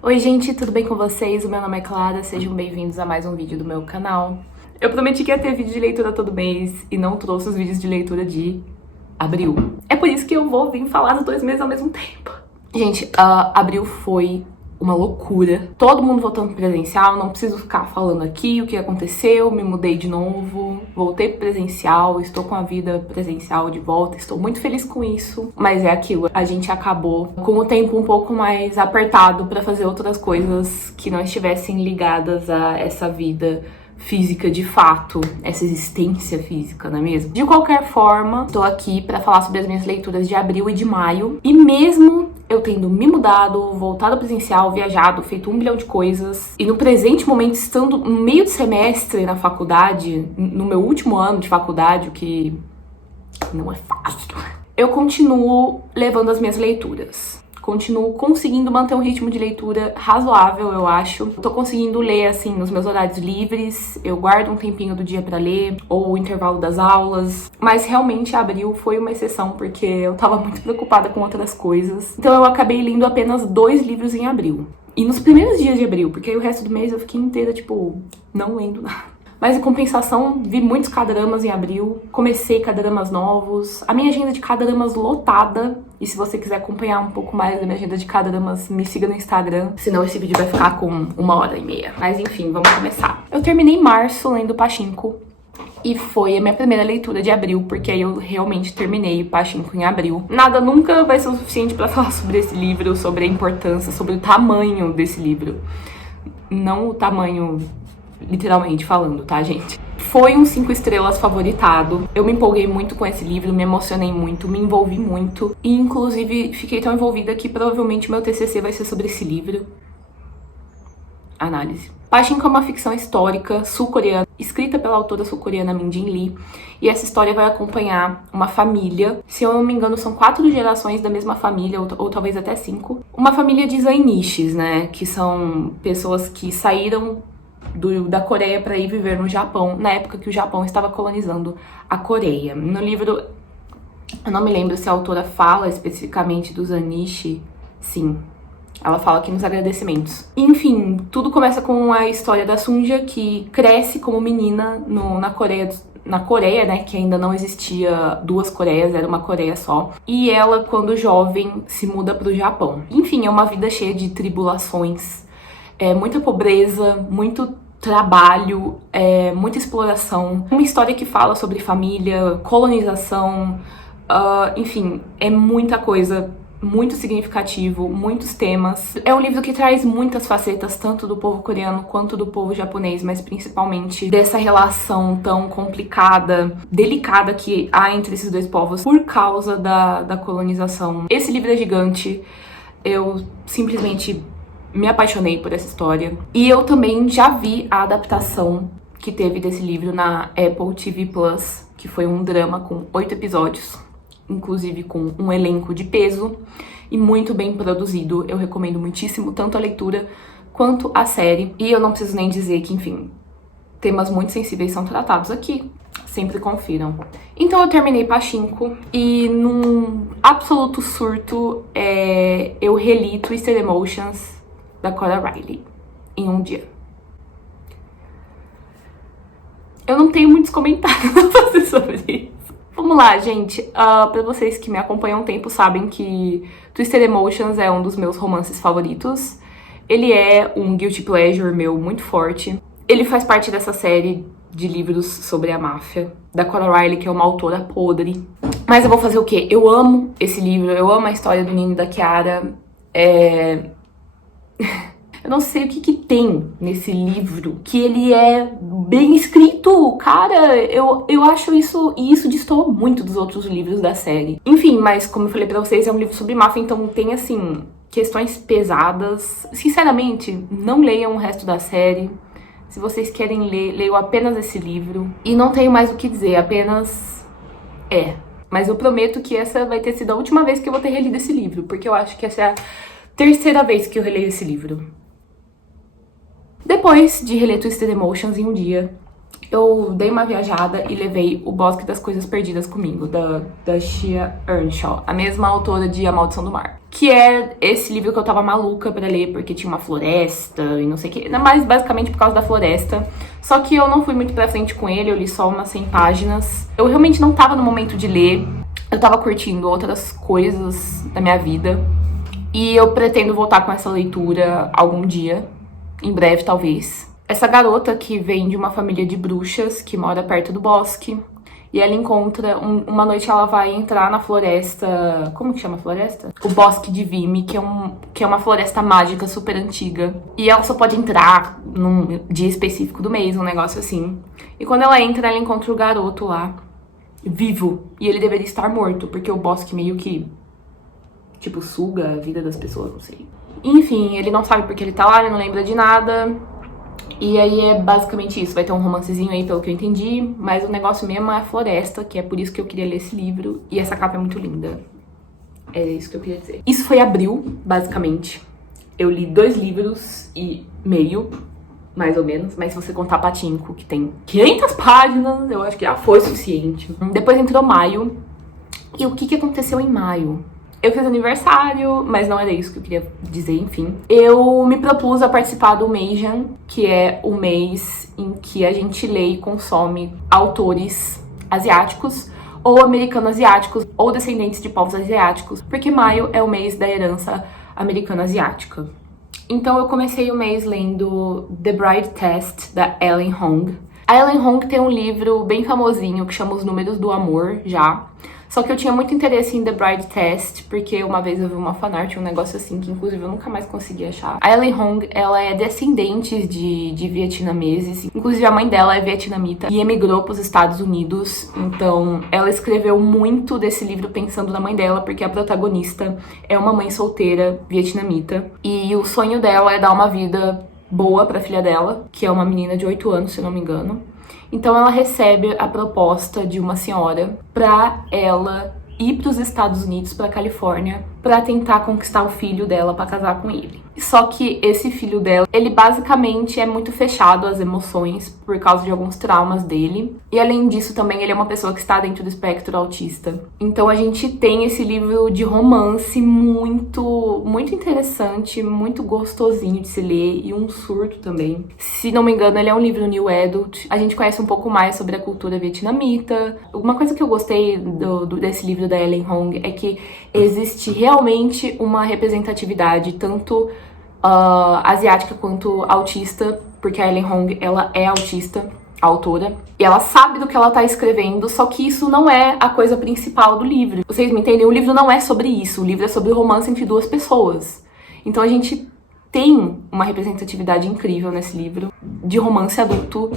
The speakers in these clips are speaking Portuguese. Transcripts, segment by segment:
Oi gente, tudo bem com vocês? O meu nome é Clara, sejam bem-vindos a mais um vídeo do meu canal. Eu prometi que ia ter vídeo de leitura todo mês e não trouxe os vídeos de leitura de abril. É por isso que eu vou vir falar dos 2 meses ao mesmo tempo. Gente, abril foi uma loucura. Todo mundo voltando presencial, não preciso ficar falando aqui o que aconteceu, me mudei de novo, voltei pro presencial, estou com a vida presencial de volta, estou muito feliz com isso. Mas é aquilo, a gente acabou com o tempo um pouco mais apertado pra fazer outras coisas que não estivessem ligadas a essa vida física de fato, essa existência física, não é mesmo? De qualquer forma, tô aqui pra falar sobre as minhas leituras de abril e de maio, e mesmo eu tendo me mudado, voltado ao presencial, viajado, feito 1 bilhão de coisas, e no presente momento estando no meio de semestre na faculdade, no meu último ano de faculdade, o que não é fácil, eu continuo levando as minhas leituras. Continuo conseguindo manter um ritmo de leitura razoável, eu acho. Tô conseguindo ler, assim, nos meus horários livres. Eu guardo um tempinho do dia pra ler, ou o intervalo das aulas. Mas realmente abril foi uma exceção, porque eu tava muito preocupada com outras coisas. Então eu acabei lendo apenas 2 livros em abril. E nos primeiros dias de abril, porque aí o resto do mês eu fiquei inteira, tipo, não lendo nada. Mas em compensação, vi muitos K-dramas em abril, comecei K-dramas novos, a minha agenda de K-dramas lotada, e se você quiser acompanhar um pouco mais da minha agenda de K-dramas, me siga no Instagram, senão esse vídeo vai ficar com 1h30. Mas enfim, vamos começar. Eu terminei março lendo Pachinko, e foi a minha primeira leitura de abril, porque aí eu realmente terminei Pachinko em abril. Nada nunca vai ser o suficiente pra falar sobre esse livro, sobre a importância, sobre o tamanho desse livro. Não o tamanho literalmente falando, tá, gente? Foi um 5 estrelas favoritado. Eu me empolguei muito com esse livro, me emocionei muito, me envolvi muito. E, inclusive, fiquei tão envolvida que provavelmente meu TCC vai ser sobre esse livro. Análise. Pachinko é uma ficção histórica sul-coreana, escrita pela autora sul-coreana Min Jin Lee. E essa história vai acompanhar uma família. Se eu não me engano, são 4 gerações da mesma família, ou talvez até 5. Uma família de zainiches, né? Que são pessoas que saíram da Coreia para ir viver no Japão, na época que o Japão estava colonizando a Coreia. No livro, eu não me lembro se a autora fala especificamente do Zanishi. Sim, ela fala aqui nos agradecimentos. Enfim, tudo começa com a história da Sunja, que cresce como menina na Coreia, né, que ainda não existia 2 Coreias, era uma Coreia só. E ela, quando jovem, se muda para o Japão. Enfim, é uma vida cheia de tribulações, muita pobreza, muito trabalho, muita exploração. Uma história que fala sobre família, colonização, enfim, é muita coisa, muito significativo, muitos temas. É um livro que traz muitas facetas, tanto do povo coreano quanto do povo japonês, mas principalmente dessa relação tão complicada, delicada que há entre esses 2 povos por causa da colonização. Esse livro é gigante, eu simplesmente me apaixonei por essa história. E eu também já vi a adaptação que teve desse livro na Apple TV Plus, que foi um drama com 8 episódios, inclusive com um elenco de peso e muito bem produzido. Eu recomendo muitíssimo tanto a leitura quanto a série. E eu não preciso nem dizer que, enfim, temas muito sensíveis são tratados aqui. Sempre confiram. Então eu terminei Pachinko e num absoluto surto eu reli Twisted Emotions da Cora Riley em um dia. Eu não tenho muitos comentários a fazer sobre isso. Vamos lá, gente. Pra vocês que me acompanham há um tempo sabem que Twisted Emotions é um dos meus romances favoritos. Ele é um guilty pleasure meu muito forte. Ele faz parte dessa série de livros sobre a máfia da Cora Riley, que é uma autora podre. Mas eu vou fazer o quê? Eu amo esse livro, eu amo a história do Nino e da Kiara. Eu não sei o que tem nesse livro, que ele é bem escrito, cara, eu acho isso, e isso destoa muito dos outros livros da série. Enfim, mas como eu falei pra vocês, é um livro sobre máfia, então tem, assim, questões pesadas. Sinceramente, não leiam o resto da série. Se vocês querem ler, leiam apenas esse livro. E não tenho mais o que dizer, apenas Mas eu prometo que essa vai ter sido a última vez que eu vou ter relido esse livro, porque eu acho que essa é a 3ª vez que eu releio esse livro. Depois de reler Twisted Emotions em um dia, eu dei uma viajada e levei O Bosque das Coisas Perdidas comigo, da Shea Earnshaw, a mesma autora de A Maldição do Mar. Que é esse livro que eu tava maluca pra ler, porque tinha uma floresta e não sei o que. Mas basicamente por causa da floresta. Só que eu não fui muito pra frente com ele, eu li só umas 100 páginas. Eu realmente não tava no momento de ler, eu tava curtindo outras coisas da minha vida. E eu pretendo voltar com essa leitura algum dia, em breve talvez. Essa garota que vem de uma família de bruxas, que mora perto do bosque. E ela encontra, uma noite ela vai entrar na floresta, como que chama a floresta? O Bosque de Vimy, que é uma floresta mágica super antiga. E ela só pode entrar num dia específico do mês, um negócio assim. E quando ela entra, ela encontra o garoto lá, vivo. E ele deveria estar morto, porque o bosque meio que, tipo, suga a vida das pessoas, não sei. Enfim, ele não sabe porque ele tá lá, ele não lembra de nada. E aí é basicamente isso, vai ter um romancezinho aí pelo que eu entendi, mas o negócio mesmo é a floresta, que é por isso que eu queria ler esse livro, e essa capa é muito linda. É isso que eu queria dizer. Isso foi abril, basicamente. Eu li 2 livros e meio, mais ou menos, mas se você contar Patinco, que tem 500 páginas, eu acho que já foi suficiente. Depois entrou maio, e o que aconteceu em maio? Eu fiz aniversário, mas não era isso que eu queria dizer, enfim. Eu me propus a participar do Meijan, que é o mês em que a gente lê e consome autores asiáticos, ou americano-asiáticos, ou descendentes de povos asiáticos, porque maio é o mês da herança americana-asiática. Então eu comecei o mês lendo The Bride Test, da Ellen Hong. A Ellen Hong tem um livro bem famosinho que chama Os Números do Amor, já. Só que eu tinha muito interesse em The Bride Test, porque uma vez eu vi uma fanart, um negócio assim, que inclusive eu nunca mais consegui achar. A Ellen Hong, ela é descendente de vietnameses, inclusive a mãe dela é vietnamita e emigrou para os Estados Unidos. Então, ela escreveu muito desse livro pensando na mãe dela, porque a protagonista é uma mãe solteira vietnamita. E o sonho dela é dar uma vida boa pra filha dela, que é uma menina de 8 anos, se não me engano. Então ela recebe a proposta de uma senhora pra ela ir pros Estados Unidos, pra Califórnia, pra tentar conquistar o filho dela pra casar com ele. Só que esse filho dela, ele basicamente é muito fechado às emoções por causa de alguns traumas dele. E além disso também ele é uma pessoa que está dentro do espectro autista. Então a gente tem esse livro de romance muito interessante, muito gostosinho de se ler e um surto também. Se não me engano, ele é um livro New Adult. A gente conhece um pouco mais sobre a cultura vietnamita. Uma coisa que eu gostei desse livro da Ellen Hong é que existe realmente uma representatividade tanto asiática quanto autista, porque a Ellen Hong, ela é autista, a autora, e ela sabe do que ela tá escrevendo, só que isso não é a coisa principal do livro. Vocês me entendem? O livro não é sobre isso, o livro é sobre o romance entre 2 pessoas. Então a gente tem uma representatividade incrível nesse livro, de romance adulto,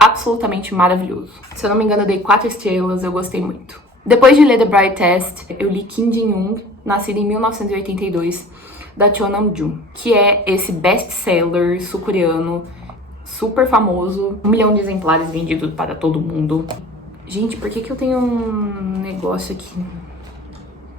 absolutamente maravilhoso. Se eu não me engano, eu dei 4 estrelas, eu gostei muito. Depois de ler The Bride Test, eu li Kim Jin-young, nascido em 1982, da Cho Nam-joon, que é esse best-seller sul-coreano super famoso, 1 milhão de exemplares vendidos para todo mundo. Gente, por que eu tenho um negócio aqui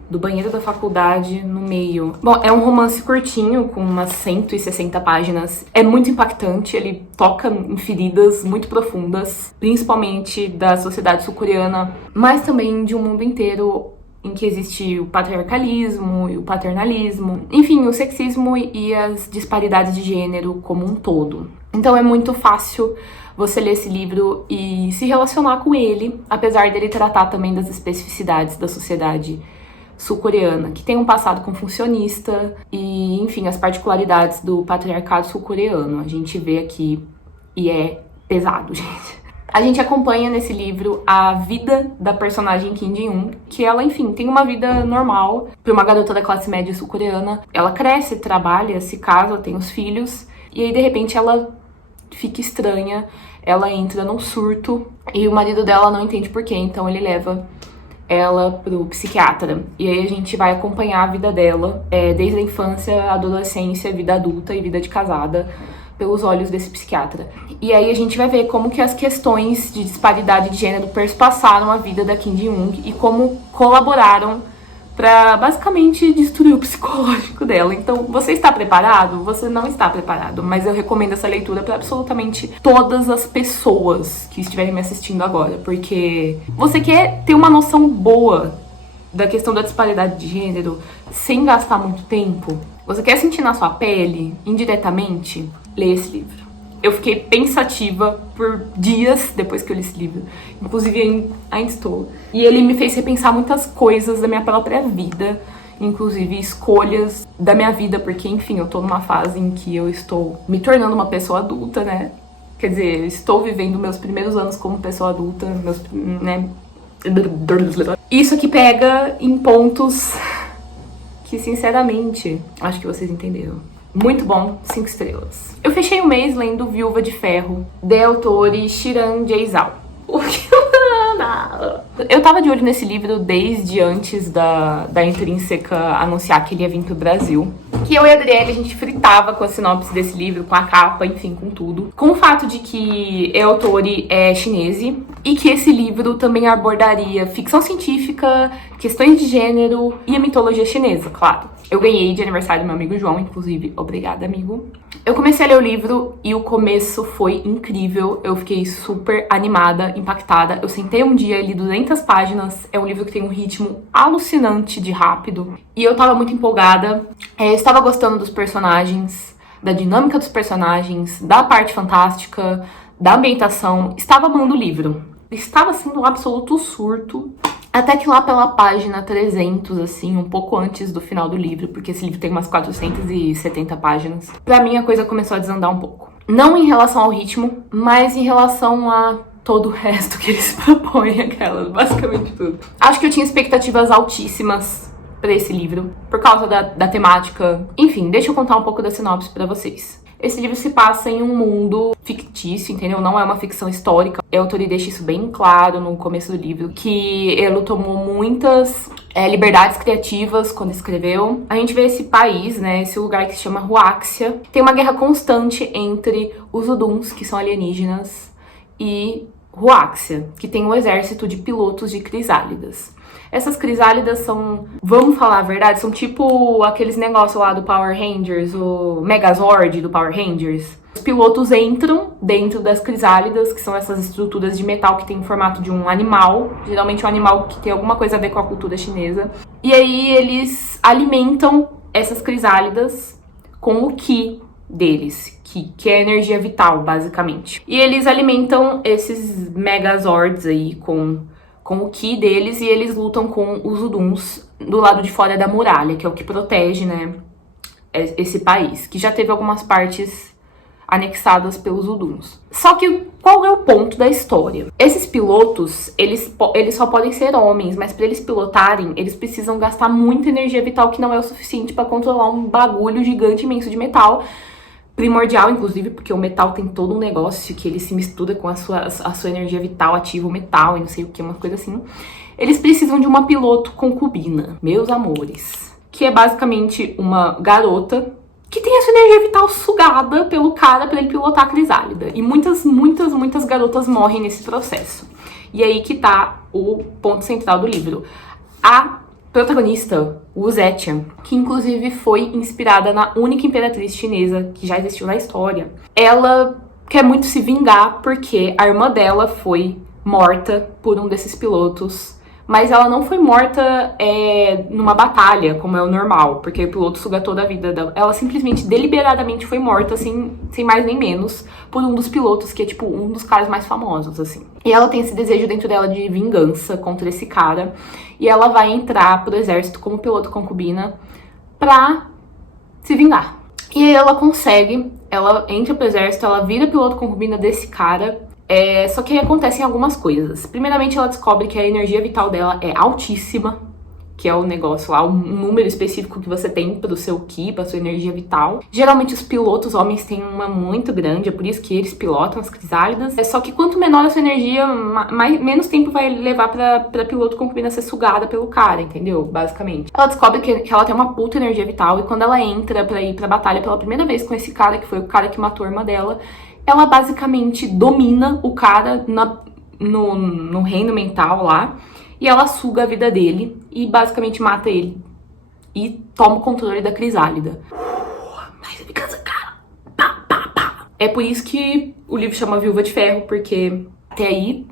do banheiro da faculdade no meio? Bom, é um romance curtinho, com umas 160 páginas. É muito impactante, ele toca em feridas muito profundas, principalmente da sociedade sul-coreana, mas também de um mundo inteiro em que existe o patriarcalismo e o paternalismo, enfim, o sexismo e as disparidades de gênero como um todo. Então é muito fácil você ler esse livro e se relacionar com ele, apesar dele tratar também das especificidades da sociedade sul-coreana, que tem um passado confucionista e, enfim, as particularidades do patriarcado sul-coreano. A gente vê aqui e é pesado, gente. A gente acompanha nesse livro a vida da personagem Kim Jin-young, que ela, enfim, tem uma vida normal para uma garota da classe média sul-coreana. Ela cresce, trabalha, se casa, tem os filhos, e aí, de repente, ela fica estranha, ela entra num surto, e o marido dela não entende por quê, então ele leva ela pro psiquiatra. E aí a gente vai acompanhar a vida dela, desde a infância, adolescência, vida adulta e vida de casada, pelos olhos desse psiquiatra. E aí a gente vai ver como que as questões de disparidade de gênero perspassaram a vida da Kim Jin-young e como colaboraram pra basicamente destruir o psicológico dela. Então, você está preparado? Você não está preparado, mas eu recomendo essa leitura pra absolutamente todas as pessoas que estiverem me assistindo agora, porque você quer ter uma noção boa da questão da disparidade de gênero sem gastar muito tempo? Você quer sentir na sua pele, indiretamente? Lê esse livro. Eu fiquei pensativa por dias depois que eu li esse livro. Inclusive, ainda estou. E ele me fez repensar muitas coisas da minha própria vida. Inclusive, escolhas da minha vida. Porque, enfim, eu tô numa fase em que eu estou me tornando uma pessoa adulta, né? Quer dizer, eu estou vivendo meus primeiros anos como pessoa adulta. Né? Isso aqui pega em pontos que, sinceramente, acho que vocês entenderam. Muito bom, 5 estrelas. Eu fechei o mês lendo Viúva de Ferro, de autor Shiran Jaisal. Eu tava de olho nesse livro desde antes da Intrínseca anunciar que ele ia vir pro Brasil. Que eu e a Adriele, a gente fritava com a sinopse desse livro, com a capa, enfim, com tudo. Com o fato de que o autor é chinês e que esse livro também abordaria ficção científica, questões de gênero e a mitologia chinesa, claro. Eu ganhei de aniversário do meu amigo João, inclusive. Obrigada, amigo. Eu comecei a ler o livro e o começo foi incrível. Eu fiquei super animada, impactada. Eu sentei um dia e li 200 páginas. É um livro que tem um ritmo alucinante de rápido. E eu tava muito empolgada. Estava gostando dos personagens, da dinâmica dos personagens, da parte fantástica, da ambientação. Estava amando o livro. Estava sendo um absoluto surto. Até que lá pela página 300, assim, um pouco antes do final do livro, porque esse livro tem umas 470 páginas, pra mim a coisa começou a desandar um pouco. Não em relação ao ritmo, mas em relação a todo o resto que eles propõem, aquelas, basicamente tudo. Acho que eu tinha expectativas altíssimas pra esse livro, por causa da temática. Enfim, deixa eu contar um pouco da sinopse pra vocês. Esse livro se passa em um mundo fictício, entendeu? Não é uma ficção histórica. O autor deixa isso bem claro no começo do livro, que ele tomou muitas liberdades criativas quando escreveu. A gente vê esse país, né? Esse lugar que se chama Huaxia. Tem uma guerra constante entre os Uduns, que são alienígenas, e Huaxia, que tem um exército de pilotos de crisálidas. Essas crisálidas são, vamos falar a verdade, são tipo aqueles negócios lá do Power Rangers, o Megazord do Power Rangers. Os pilotos entram dentro das crisálidas, que são essas estruturas de metal que tem o formato de um animal, geralmente um animal que tem alguma coisa a ver com a cultura chinesa. E aí eles alimentam essas crisálidas com o Qi deles, que é a energia vital, basicamente. E eles alimentam esses Megazords aí com o Qi deles, e eles lutam com os Uduns do lado de fora da muralha, que é o que protege, né, esse país, que já teve algumas partes anexadas pelos Uduns. Só que qual é o ponto da história? Esses pilotos, eles só podem ser homens, mas para eles pilotarem, eles precisam gastar muita energia vital, que não é o suficiente para controlar um bagulho gigante, imenso de metal, primordial, inclusive, porque o metal tem todo um negócio que ele se mistura com a sua energia vital, ativa o metal e não sei o que, uma coisa assim. Eles precisam de uma piloto concubina, meus amores, que é basicamente uma garota que tem a sua energia vital sugada pelo cara pra ele pilotar a crisálida. E muitas garotas morrem nesse processo. E aí que tá o ponto central do livro. A protagonista, Wu Zetian, que inclusive foi inspirada na única imperatriz chinesa que já existiu na história, ela quer muito se vingar porque a irmã dela foi morta por um desses pilotos, mas ela não foi morta numa batalha, como é o normal, porque o piloto suga toda a vida dela. Ela simplesmente, deliberadamente foi morta, sem mais nem menos, por um dos pilotos, que é tipo um dos caras mais famosos, assim. E ela tem esse desejo dentro dela de vingança contra esse cara, e ela vai entrar pro exército como piloto concubina pra se vingar. E aí ela consegue, ela entra pro exército, ela vira piloto concubina desse cara. Só que aí acontecem algumas coisas. Primeiramente, ela descobre que a energia vital dela é altíssima, que é o negócio lá, um número específico que você tem pro seu Qi, pra sua energia vital. Geralmente os pilotos homens têm uma muito grande, é por isso que eles pilotam as crisálidas. Só que quanto menor a sua energia, menos tempo vai levar pra piloto concubina ser sugada pelo cara, entendeu? Basicamente. Ela descobre que ela tem uma puta energia vital, e quando ela entra pra ir pra batalha pela primeira vez com esse cara, que foi o cara que matou a irmã dela, ela basicamente domina o cara no reino mental lá, e ela suga a vida dele e basicamente mata ele e toma o controle da Crisálida. Mas me cansa, cara. Pá, pá, pá. É por isso que o livro chama Viúva de Ferro, porque até aí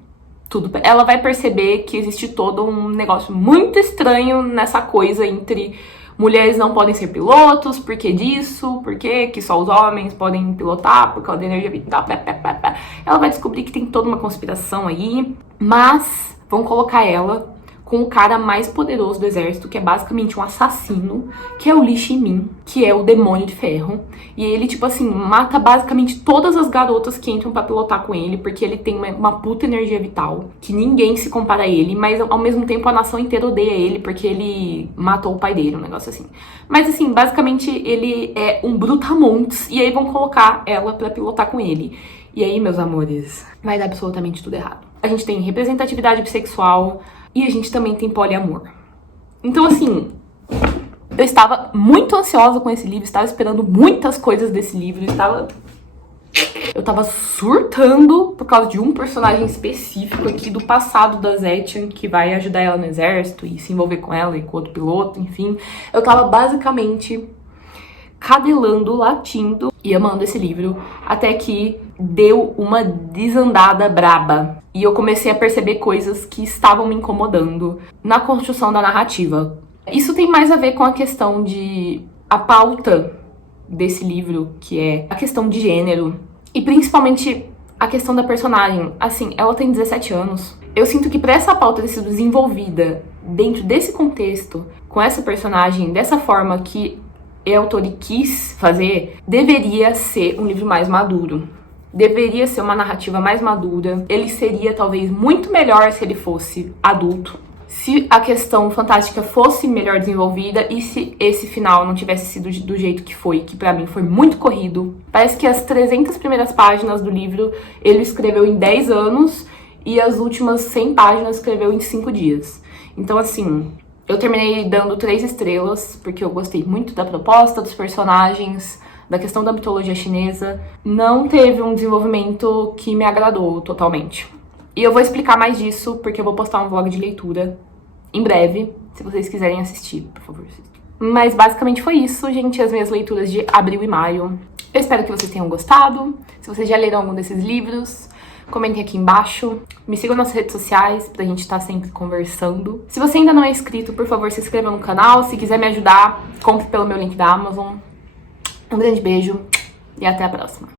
tudo. Ela vai perceber que existe todo um negócio muito estranho nessa coisa entre mulheres não podem ser pilotos, por que disso, por que só os homens podem pilotar por causa da energia vital. Ela vai descobrir que tem toda uma conspiração aí, mas vão colocar ela com o cara mais poderoso do exército, que é basicamente um assassino, que é o Li Shimin, que é o demônio de ferro. E ele, tipo assim, mata basicamente todas as garotas que entram pra pilotar com ele, porque ele tem uma puta energia vital, que ninguém se compara a ele, mas ao mesmo tempo a nação inteira odeia ele, porque ele matou o pai dele, um negócio assim. Mas assim, basicamente ele é um brutamontes, e aí vão colocar ela pra pilotar com ele. E aí, meus amores, vai dar absolutamente tudo errado. A gente tem representatividade bissexual, e a gente também tem poliamor. Então, assim, eu estava muito ansiosa com esse livro, estava esperando muitas coisas desse livro, eu tava surtando por causa de um personagem específico aqui do passado da Zetian, que vai ajudar ela no exército e se envolver com ela e com outro piloto, enfim. Eu tava basicamente cadelando, latindo e amando esse livro, até que deu uma desandada braba. E eu comecei a perceber coisas que estavam me incomodando na construção da narrativa. Isso tem mais a ver com a questão de... a pauta desse livro, que é a questão de gênero. E principalmente a questão da personagem. Assim, ela tem 17 anos. Eu sinto que pra essa pauta ter sido desenvolvida dentro desse contexto, com essa personagem, dessa forma que a autora quis fazer, deveria ser um livro mais maduro. Deveria ser uma narrativa mais madura. Ele seria talvez muito melhor se ele fosse adulto, se a questão fantástica fosse melhor desenvolvida e se esse final não tivesse sido do jeito que foi, que pra mim foi muito corrido. Parece que as 300 primeiras páginas do livro ele escreveu em 10 anos e as últimas 100 páginas escreveu em 5 dias. Então, assim, eu terminei dando 3 estrelas, porque eu gostei muito da proposta, dos personagens, da questão da mitologia chinesa. Não teve um desenvolvimento que me agradou totalmente. E eu vou explicar mais disso, porque eu vou postar um vlog de leitura em breve, se vocês quiserem assistir, por favor, assistam. Mas basicamente foi isso, gente, as minhas leituras de abril e maio. Eu espero que vocês tenham gostado. Se vocês já leram algum desses livros, comentem aqui embaixo. Me sigam nas redes sociais pra gente estar sempre conversando. Se você ainda não é inscrito, por favor, se inscreva no canal. Se quiser me ajudar, compre pelo meu link da Amazon. Um grande beijo e até a próxima.